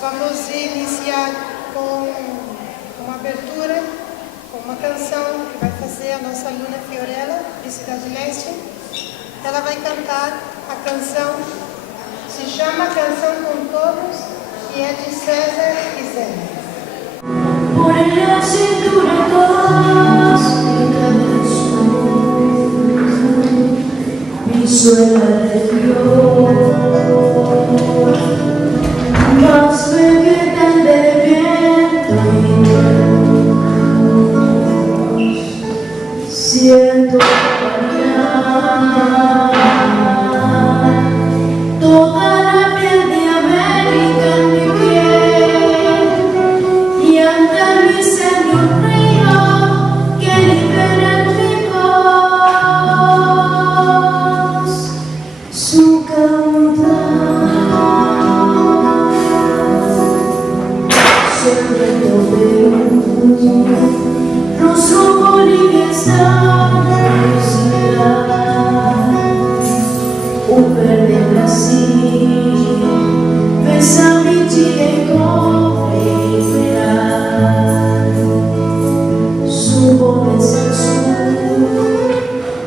Vamos iniciar com uma abertura, com uma canção que vai fazer a nossa aluna Fiorella, de Cidade Leste. Ela vai cantar a canção, se chama Canção com Todos, que é de César e Zé. Por la cintura todos mi suela de Dios, más me quedan de viento, siento toda la piel de América en mi piel y andar mi ser de un río que libera en mi voz su caudal. Siempre lo veo, rostro Bolivia está un verde Brasil, pensami Chile confederal, subo desde el sur,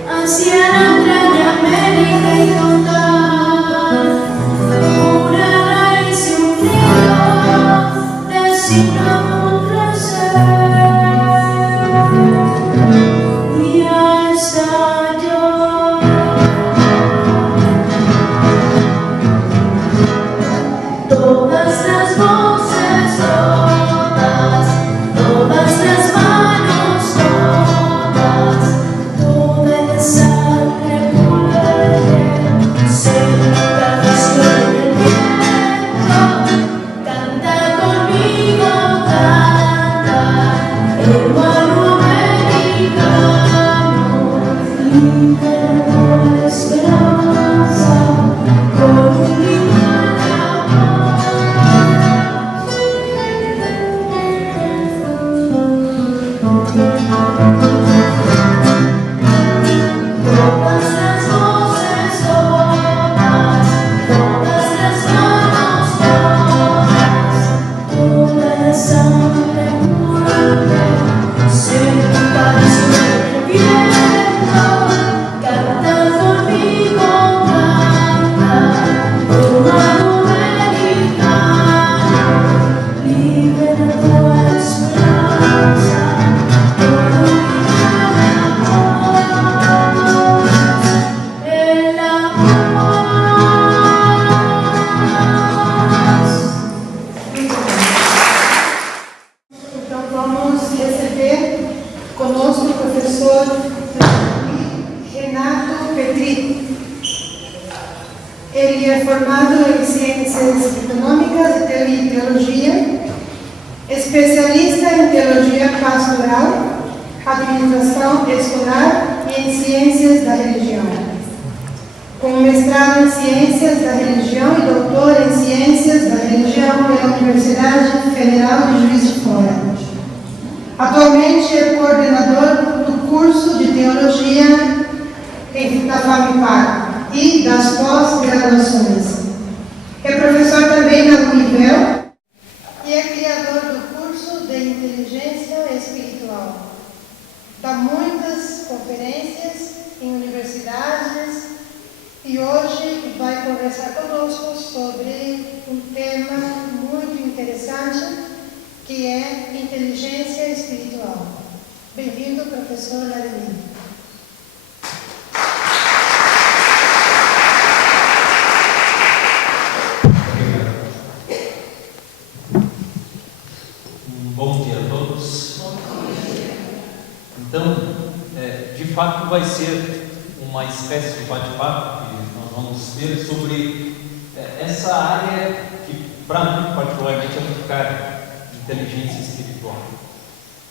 hacia la entraña América y total, una raíz y un río, designado un placer, y ya está yo. Todas las voces, todas las manos, toda la sangre pura se canción en el viento, canta conmigo, canta, hermano americano, liberador de esperanza, con un todas las voces, todas las manos, toda la sangre pura se canción en el viento, canta conmigo, canta, hermano americano, liberador de esperanza. Então vamos receber conosco o professor Renato Petri. Ele é formado em Ciências Econômicas e Teologia, especialista em Teologia Pastoral, Administração Escolar e em Ciências da Religião. Com mestrado em Ciências da Religião e doutor em Ciências da Religião pela Universidade Federal de Juiz de Fora. Atualmente é coordenador do curso de Teologia da FAMIPAR e das pós-graduações. É professor também na Univel e é criador do curso de Inteligência Espiritual. Dá muitas conferências em universidades e hoje vai conversar conosco sobre um tema muito interessante, que é inteligência espiritual. Bem-vindo, professor Larini. Bom dia a todos. Então, de fato vai ser uma espécie de bate-papo que nós vamos ter sobre essa área que, para mim, particularmente, é muito cara, inteligência espiritual.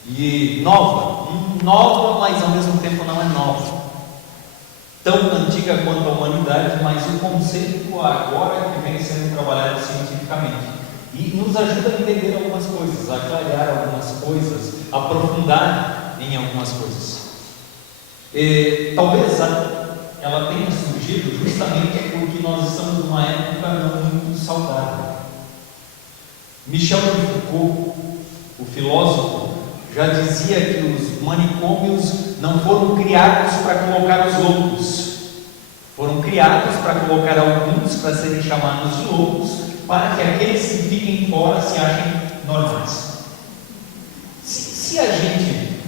E nova, mas ao mesmo tempo não é nova. Tão antiga quanto a humanidade, mas o conceito agora que vem sendo trabalhado cientificamente. E nos ajuda a entender algumas coisas, a clarear algumas coisas, a aprofundar em algumas coisas. Talvez ela tenha surgido justamente porque nós estamos numa época não muito saudável. Michel de Foucault, o filósofo, já dizia que os manicômios não foram criados para colocar os loucos, foram criados para colocar alguns para serem chamados de loucos, para que aqueles que fiquem fora se achem normais. Se a gente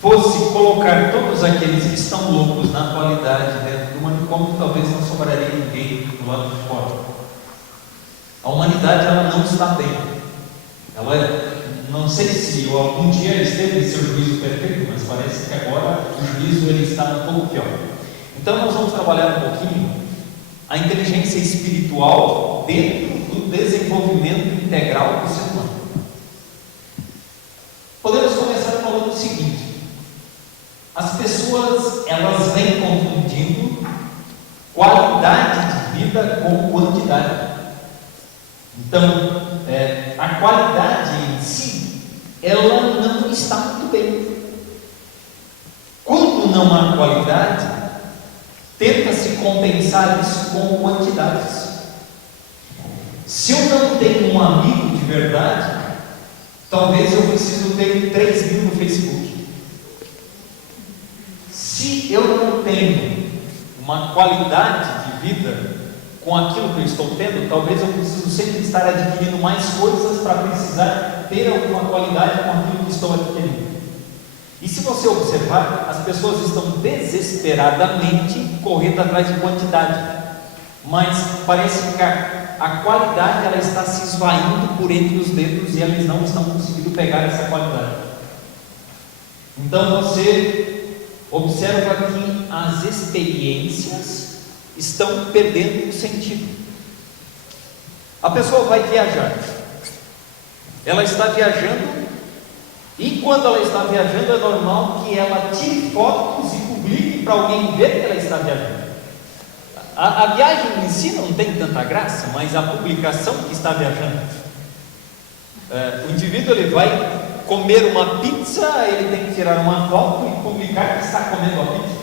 fosse colocar todos aqueles que estão loucos na atualidade dentro do manicômio, talvez não sobraria ninguém do lado de fora. A humanidade, ela não está bem. Ela, não sei se algum dia esteve em seu juízo perfeito, mas parece que agora o juízo ele está um pouco pior. Então nós vamos trabalhar um pouquinho a inteligência espiritual dentro do desenvolvimento integral do ser humano. Podemos começar falando o seguinte: as pessoas, elas vêm confundindo qualidade de vida com quantidade. Então, a qualidade em si, ela não está muito bem. Quando não há qualidade, tenta-se compensar isso com quantidades. Se eu não tenho um amigo de verdade, talvez eu preciso ter 3 mil no Facebook. Se eu não tenho uma qualidade de vida com aquilo que eu estou tendo, talvez eu preciso sempre estar adquirindo mais coisas para precisar ter alguma qualidade com aquilo que estou adquirindo. E se você observar, as pessoas estão desesperadamente correndo atrás de quantidade, mas parece que a qualidade ela está se esvaindo por entre os dedos e eles não estão conseguindo pegar essa qualidade. Então você observa que as experiências estão perdendo o sentido. A pessoa vai viajar, ela está viajando, e quando ela está viajando é normal que ela tire fotos e publique para alguém ver que ela está viajando. A viagem em si não tem tanta graça, mas a publicação que está viajando. O indivíduo ele vai comer uma pizza, ele tem que tirar uma foto e publicar que está comendo a pizza.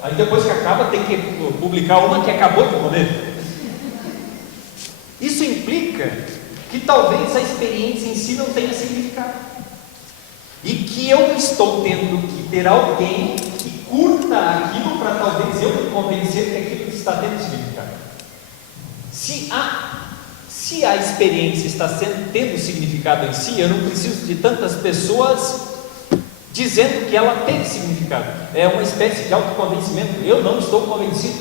Aí depois que acaba tem que publicar uma que acabou de comer. Isso implica que talvez a experiência em si não tenha significado, e que eu estou tendo que ter alguém que curta aquilo para talvez eu me convencer que aquilo está tendo significado. Se a experiência está tendo significado em si, eu não preciso de tantas pessoas dizendo que ela teve significado. É uma espécie de autoconvencimento. Eu não estou convencido,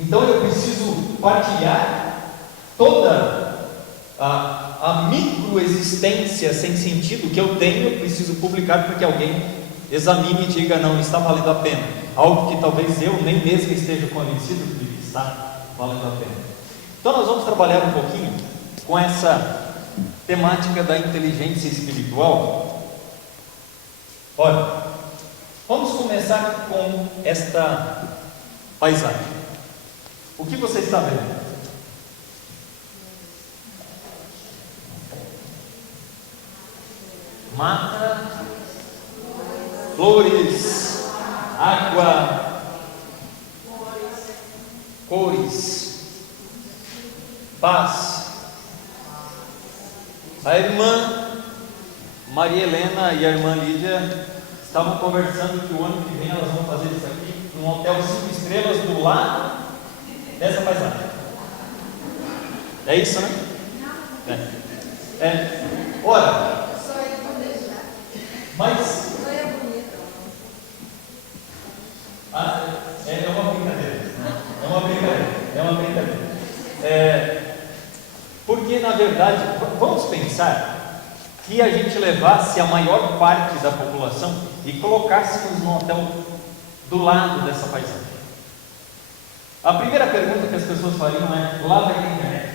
então eu preciso partilhar toda a microexistência sem sentido que eu tenho. Eu preciso publicar para que alguém examine e diga: não, está valendo a pena. Algo que talvez eu nem mesmo esteja convencido de que está valendo a pena. Então nós vamos trabalhar um pouquinho com essa temática da inteligência espiritual. Olha, vamos começar com esta paisagem. O que você está vendo? Mata, flores, água, cores, paz. A irmã Maria Helena e a irmã Lídia estavam conversando que o ano que vem elas vão fazer isso aqui num hotel 5 estrelas do lado dessa paisagem. É isso, né? Ora, mas é uma brincadeira, né? É uma brincadeira. Porque na verdade, vamos pensar que a gente levasse a maior parte da população e colocássemos no hotel do lado dessa paisagem. A primeira pergunta que as pessoas fariam é: lá vai ter internet?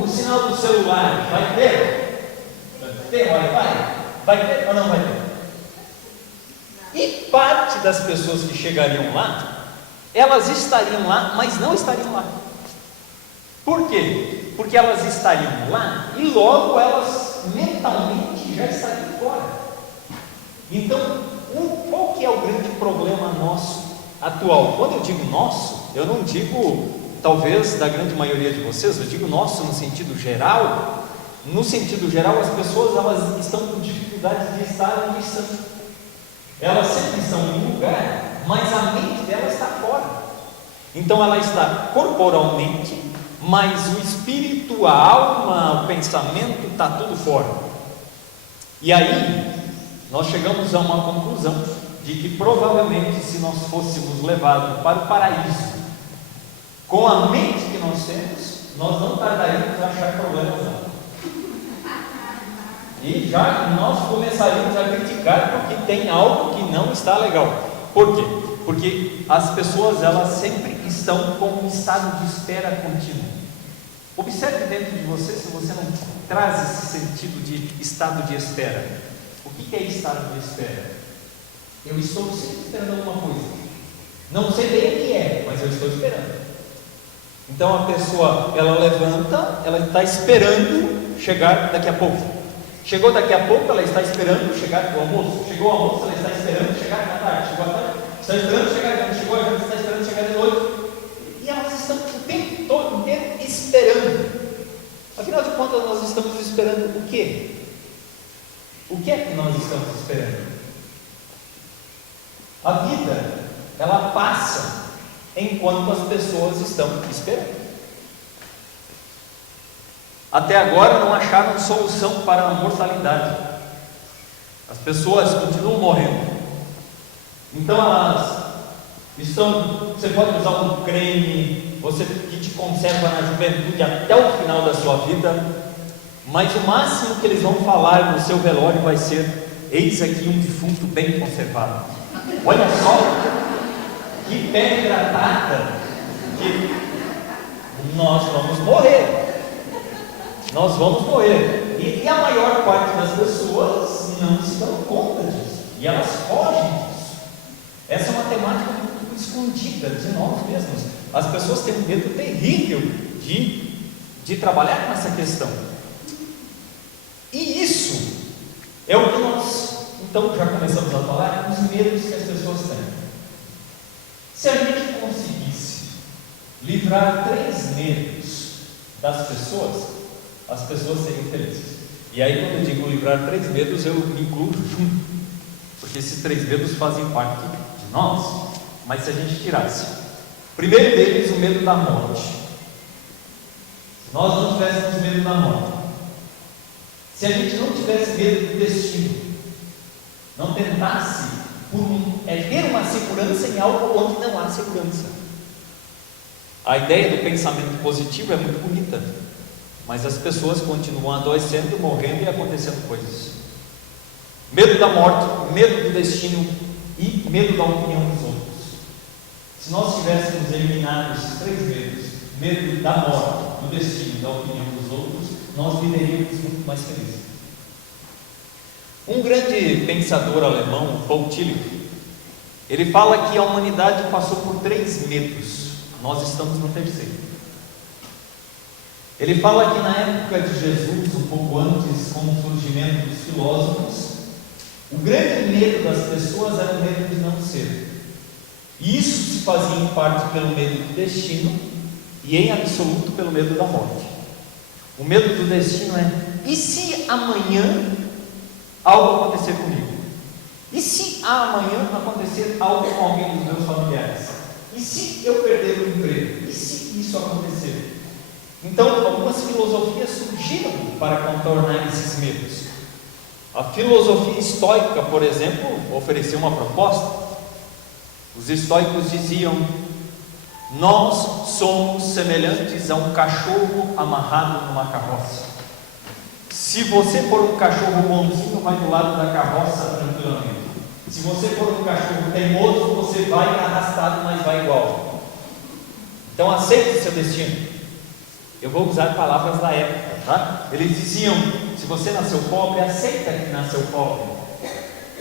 O sinal do celular vai ter? Tem Wi-Fi? Vai ter ou não vai ter? E parte das pessoas que chegariam lá, elas estariam lá, mas não estariam lá. Por quê? Porque elas estariam lá e logo elas mentalmente já estariam fora. Então, qual que é o grande problema nosso atual? Quando eu digo nosso, eu não digo talvez da grande maioria de vocês, eu digo nosso no sentido geral, as pessoas elas estão com dificuldade de estar onde estão. Elas sempre estão em um lugar, mas a mente dela está fora. Então ela está corporalmente, mas o espírito, a alma, o pensamento está tudo fora. E aí nós chegamos a uma conclusão de que provavelmente, se nós fôssemos levados para o paraíso com a mente que nós temos, nós não tardaríamos a achar problemas não. E já nós começaríamos a criticar porque tem algo que não está legal. Por quê? Porque as pessoas elas sempre estão com um estado de espera contínuo. Observe dentro de você se você não traz esse sentido de estado de espera. O que é estado de espera? Eu estou sempre esperando alguma coisa. Não sei bem o que é, mas eu estou esperando. Então a pessoa ela levanta, ela está esperando chegar daqui a pouco. Chegou daqui a pouco, ela está esperando chegar do almoço. Chegou o almoço, ela está esperando chegar na tarde. Chegou a tarde, está esperando chegar de noite. Chegou a janta, está esperando chegar de noite. E elas estão o tempo todo inteiro esperando. Afinal de contas, nós estamos esperando o quê? O que é que nós estamos esperando? A vida, ela passa enquanto as pessoas estão esperando. Até agora não acharam solução para a mortalidade. As pessoas continuam morrendo. Então elas estão. Você pode usar um creme, você que te conserva na juventude até o final da sua vida, mas o máximo que eles vão falar no seu velório vai ser: eis aqui um defunto bem conservado. Olha só que pele hidratada, que nós vamos morrer. Nós vamos morrer. E a maior parte das pessoas não se dão conta disso. E elas fogem disso. Essa é uma temática muito escondida de nós mesmos. As pessoas têm um medo terrível de trabalhar com essa questão. E isso é o que nós, então, já começamos a falar, os medos que as pessoas têm. Se a gente conseguisse livrar 3 medos das pessoas, as pessoas seriam felizes. E aí, quando eu digo livrar 3 medos, eu me incluo junto, porque esses 3 medos fazem parte de nós. Mas se a gente tirasse, primeiro deles, o medo da morte. Se nós não tivéssemos medo da morte, se a gente não tivesse medo do destino, não tentasse ter uma segurança em algo onde não há segurança. A ideia do pensamento positivo é muito bonita, mas as pessoas continuam adoecendo, morrendo e acontecendo coisas. Medo da morte, medo do destino e medo da opinião dos outros. Se nós tivéssemos eliminado esses 3 medos, medo da morte, do destino e da opinião dos outros, nós viveríamos muito mais felizes. Um grande pensador alemão, Paul Tillich, ele fala que a humanidade passou por 3 medos, nós estamos no 3º. Ele fala que na época de Jesus, um pouco antes, com o surgimento dos filósofos, o grande medo das pessoas era o medo de não ser. E isso se fazia em parte pelo medo do destino e em absoluto pelo medo da morte. O medo do destino é: e se amanhã algo acontecer comigo? E se amanhã acontecer algo com alguém dos meus familiares? E se eu perder o emprego? E se isso acontecer? Então, algumas filosofias surgiram para contornar esses medos. A filosofia estoica, por exemplo, ofereceu uma proposta. Os estoicos diziam: nós somos semelhantes a um cachorro amarrado numa carroça. Se você for um cachorro bonzinho, vai do lado da carroça tranquilamente. Se você for um cachorro teimoso, você vai arrastado, mas vai igual. Então aceite o seu destino. Eu vou usar palavras da época, tá? Eles diziam: se você nasceu pobre, aceita que nasceu pobre.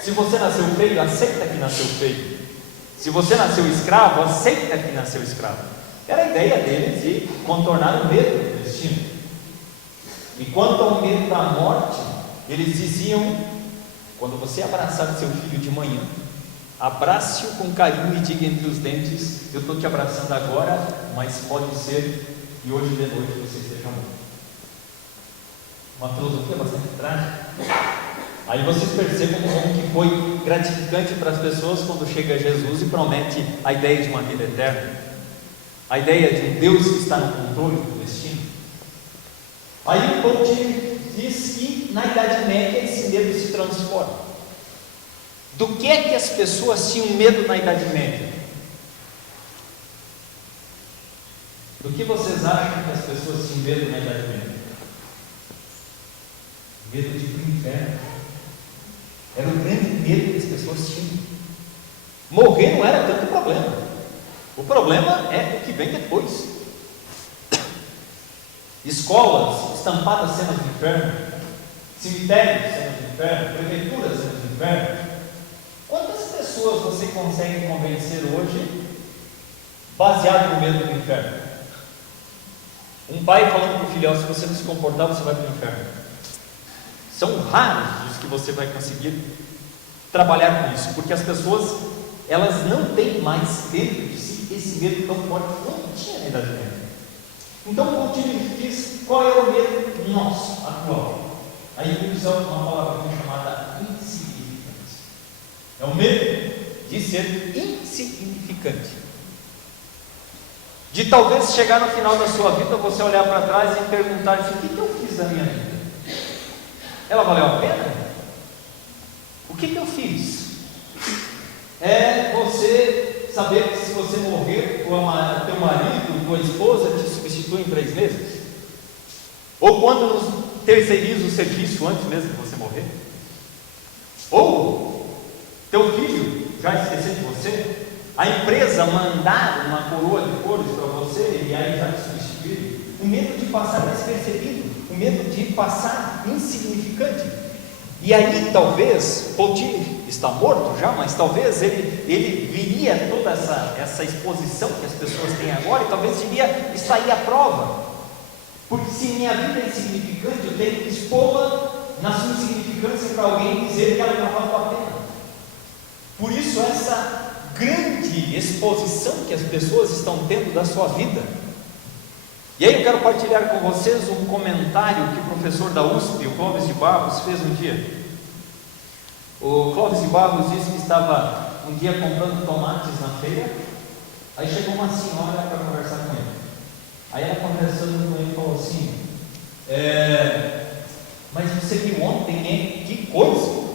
Se você nasceu feio, aceita que nasceu feio. Se você nasceu escravo, aceita que nasceu escravo. Era a ideia deles de contornar o medo do destino. E quanto ao medo da morte, eles diziam: quando você abraçar seu filho de manhã, Abrace-o com carinho e diga entre os dentes: eu estou te abraçando agora, mas pode ser que hoje de noite você esteja morto. Uma filosofia bastante trágica. Aí vocês percebam como que foi gratificante para as pessoas quando chega Jesus e promete a ideia de uma vida eterna, a ideia de um Deus que está no controle do destino. Aí o Poutilho diz que na Idade Média esse medo se transforma. Do que é que as pessoas tinham medo na Idade Média? Do que vocês acham que as pessoas tinham medo na Idade Média? Medo de ir para o inferno. Era o grande medo que as pessoas tinham. Morrer não era tanto problema. O problema é o que vem depois. Escolas estampadas cenas do inferno, cemitérios cenas do inferno, prefeituras cenas do inferno. Quantas pessoas você consegue convencer hoje baseado no medo do inferno? Um pai falando para o filho: se você não se comportar, você vai para o inferno. São raros os que você vai conseguir trabalhar com isso, porque as pessoas, elas não têm mais dentro de si esse medo tão forte como tinha na Idade Média. Então o Poutilho diz: qual é o medo nosso atual? Aí ele usa uma palavra chamada insignificância. É o medo de ser insignificante, de talvez chegar no final da sua vida, você olhar para trás e perguntar assim: o que eu fiz da minha vida? Ela valeu a pena? O que eu fiz? É você saber que se você morrer, teu marido, tua esposa te substitui em 3 meses? Ou quando nos terceiriza o serviço antes mesmo de você morrer? Ou teu filho já esquecer de você? A empresa mandar uma coroa de flores para você e aí já te substituir? O medo de passar despercebido, o medo de passar insignificante. E aí talvez, Poutilho está morto já, mas talvez ele viria toda essa exposição que as pessoas têm agora, e talvez diria: está aí a prova, porque se minha vida é insignificante, eu tenho que expô-la na sua insignificância para alguém dizer que ela não valeu a pena. Por isso essa grande exposição que as pessoas estão tendo da sua vida. E aí eu quero partilhar com vocês um comentário que o professor da USP, o Clóvis de Barros, fez um dia. O Clóvis de Barros disse que estava um dia comprando tomates na feira. Aí chegou uma senhora para conversar com ele. Aí ela, conversando com ele, falou assim: mas você viu ontem, hein? Que coisa!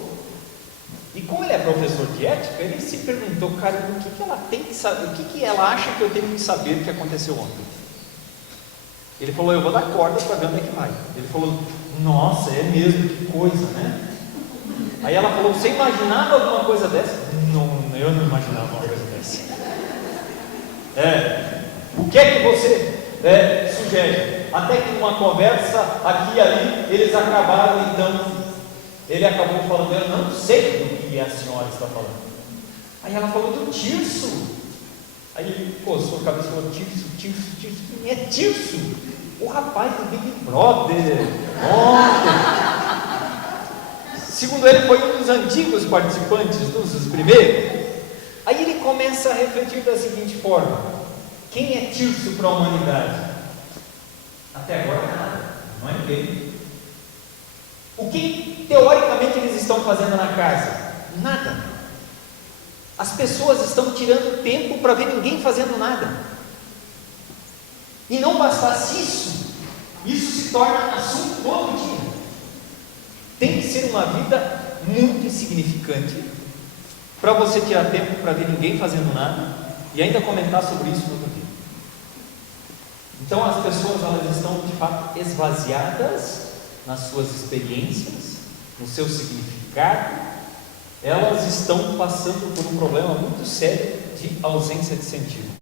E como ele é professor de ética, ele se perguntou: cara, o que ela tem que saber, o que ela acha que eu tenho que saber do que aconteceu ontem? Ele falou: eu vou dar corda para ver onde é que vai. Ele falou: nossa, é mesmo, que coisa, né? Aí ela falou: você imaginava alguma coisa dessa? Não, eu não imaginava uma coisa dessa. O que é que você sugere? Até que numa conversa aqui e ali, eles acabaram, então, ele acabou falando: eu não sei do que a senhora está falando. Aí ela falou: do Tirso. Aí ele coçou a cabeça e falou: Tirso, quem é Tirso? O rapaz do Big Brother. Segundo ele, foi um dos antigos participantes, dos primeiros. Aí ele começa a refletir da seguinte forma: quem é Tirso para a humanidade? Até agora nada, não é ninguém. O que teoricamente eles estão fazendo na casa? Nada. As pessoas estão tirando tempo para ver ninguém fazendo nada. E não bastasse isso se torna assunto todo dia. Tem que ser uma vida muito insignificante para você tirar tempo para ver ninguém fazendo nada e ainda comentar sobre isso no outro dia. Então as pessoas, elas estão de fato esvaziadas nas suas experiências, no seu significado. Elas estão passando por um problema muito sério de ausência de sentido.